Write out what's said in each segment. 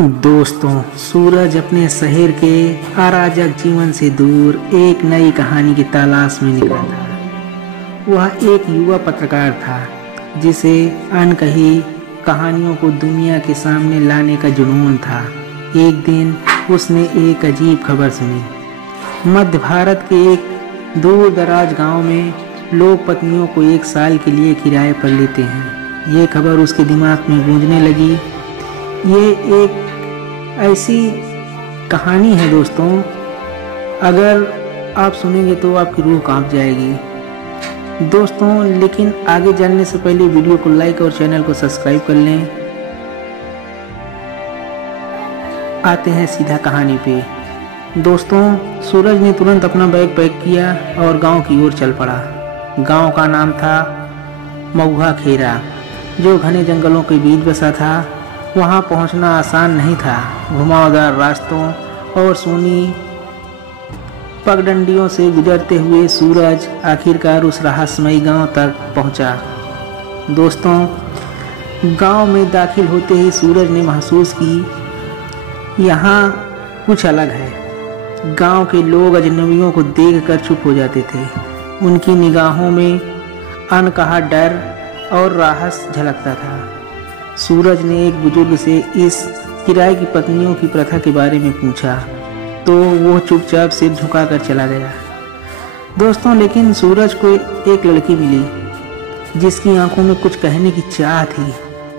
दोस्तों, सूरज अपने शहर के अराजक जीवन से दूर एक नई कहानी की तलाश में निकला था। वह एक युवा पत्रकार था जिसे अनकही कहानियों को दुनिया के सामने लाने का जुनून था। एक दिन उसने एक अजीब खबर सुनी। मध्य भारत के एक दूर दराज गांव में लोग पत्नियों को एक साल के लिए किराए पर लेते हैं। ये खबर उसके दिमाग में गूंजने लगी। ये एक ऐसी कहानी है दोस्तों, अगर आप सुनेंगे तो आपकी रूह कांप जाएगी दोस्तों। लेकिन आगे जानने से पहले वीडियो को लाइक और चैनल को सब्सक्राइब कर लें। आते हैं सीधा कहानी पे। दोस्तों, सूरज ने तुरंत अपना बैग पैक किया और गांव की ओर चल पड़ा। गांव का नाम था महुआ खेरा, जो घने जंगलों के बीच बसा था। वहां पहुंचना आसान नहीं था। घुमावदार रास्तों और सूनी पगडंडियों से गुजरते हुए सूरज आखिरकार उस रहस्यमयी गांव तक पहुंचा। दोस्तों, गांव में दाखिल होते ही सूरज ने महसूस की यहाँ कुछ अलग है। गांव के लोग अजनबियों को देखकर चुप हो जाते थे। उनकी निगाहों में अनकहा डर और राहत झलकता था। सूरज ने एक बुजुर्ग से इस किराए की पत्नियों की प्रथा के बारे में पूछा तो वो चुपचाप सिर झुकाकर चला गया। दोस्तों, लेकिन सूरज को एक लड़की मिली जिसकी आंखों में कुछ कहने की चाह थी।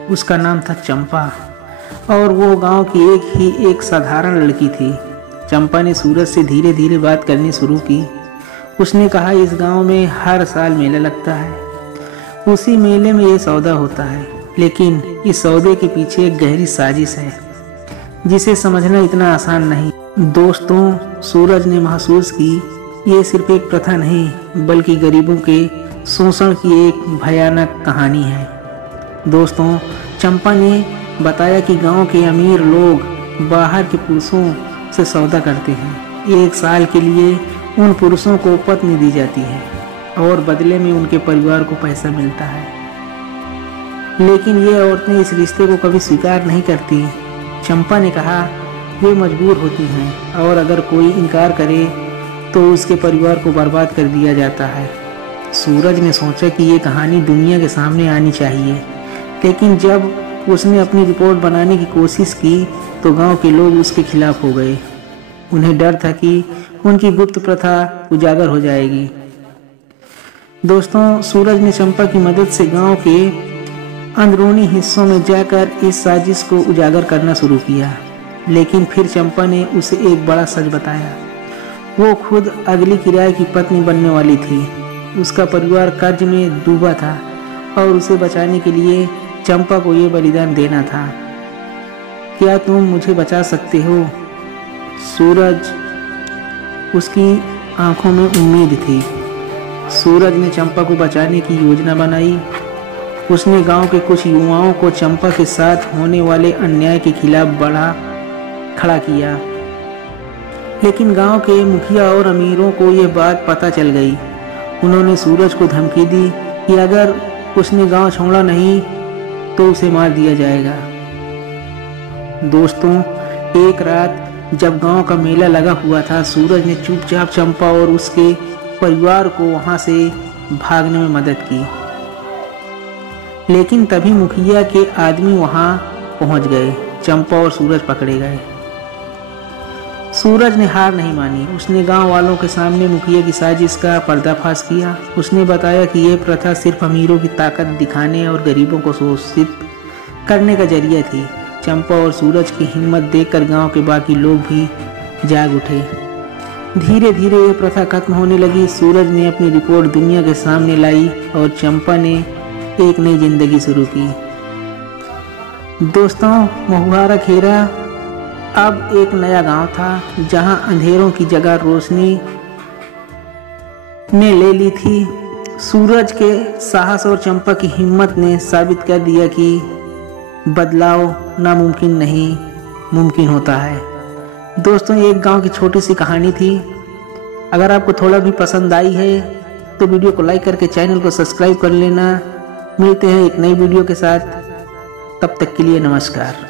उसका नाम था चंपा और वो गांव की एक साधारण लड़की थी। चंपा ने सूरज से धीरे धीरे बात करनी शुरू की। उसने कहा, इस गांव में हर साल मेला लगता है। उसी मेले में ये सौदा होता है, लेकिन इस सौदे के पीछे एक गहरी साजिश है जिसे समझना इतना आसान नहीं। दोस्तों, सूरज ने महसूस की ये सिर्फ एक प्रथा नहीं बल्कि गरीबों के शोषण की एक भयानक कहानी है। दोस्तों, चंपा ने बताया कि गांव के अमीर लोग बाहर के पुरुषों से सौदा करते हैं। एक साल के लिए उन पुरुषों को पत्नी दी जाती है और बदले में उनके परिवार को पैसा मिलता है। लेकिन ये औरतें इस रिश्ते को कभी स्वीकार नहीं करती। चंपा ने कहा, वे मजबूर होती हैं और अगर कोई इनकार करे तो उसके परिवार को बर्बाद कर दिया जाता है। सूरज ने सोचा कि ये कहानी दुनिया के सामने आनी चाहिए, लेकिन जब उसने अपनी रिपोर्ट बनाने की कोशिश की तो गांव के लोग उसके खिलाफ हो गए। उन्हें डर था कि उनकी गुप्त प्रथा उजागर हो जाएगी। दोस्तों, सूरज ने चंपा की मदद से गांव के अंदरूनी हिस्सों में जाकर इस साजिश को उजागर करना शुरू किया। लेकिन फिर चंपा ने उसे एक बड़ा सच बताया। वो खुद अगली किराए की पत्नी बनने वाली थी। उसका परिवार कर्ज में डूबा था और उसे बचाने के लिए चंपा को ये बलिदान देना था। क्या तुम मुझे बचा सकते हो? सूरज, उसकी आंखों में उम्मीद थी। सूरज ने चंपा को बचाने की योजना बनाई। उसने गांव के कुछ युवाओं को चंपा के साथ होने वाले अन्याय के खिलाफ खड़ा किया। लेकिन गांव के मुखिया और अमीरों को यह बात पता चल गई। उन्होंने सूरज को धमकी दी कि अगर उसने गांव छोड़ा नहीं तो उसे मार दिया जाएगा। दोस्तों, एक रात जब गांव का मेला लगा हुआ था, सूरज ने चुपचाप चंपा और उसके परिवार को वहां से भागने में मदद की। लेकिन तभी मुखिया के आदमी वहां पहुंच गए। चंपा और सूरज पकड़े गए। सूरज ने हार नहीं मानी। उसने गांव वालों के सामने मुखिया की साजिश का पर्दाफाश किया। उसने बताया कि यह प्रथा सिर्फ अमीरों की ताकत दिखाने और गरीबों को शोषित करने का जरिया थी। चंपा और सूरज की हिम्मत देखकर गांव के बाकी लोग भी जाग उठे। धीरे धीरे यह प्रथा खत्म होने लगी। सूरज ने अपनी रिपोर्ट दुनिया के सामने लाई और चंपा ने एक नई जिंदगी शुरू की। दोस्तों, महुआ खेरा अब एक नया गांव था जहां अंधेरों की जगह रोशनी ने ले ली थी। सूरज के साहस और चंपा की हिम्मत ने साबित कर दिया कि बदलाव नामुमकिन नहीं, मुमकिन होता है। दोस्तों, ये एक गांव की छोटी सी कहानी थी। अगर आपको थोड़ा भी पसंद आई है तो वीडियो को लाइक करके चैनल को सब्सक्राइब कर लेना। मिलते हैं एक नई वीडियो के साथ। तब तक के लिए नमस्कार।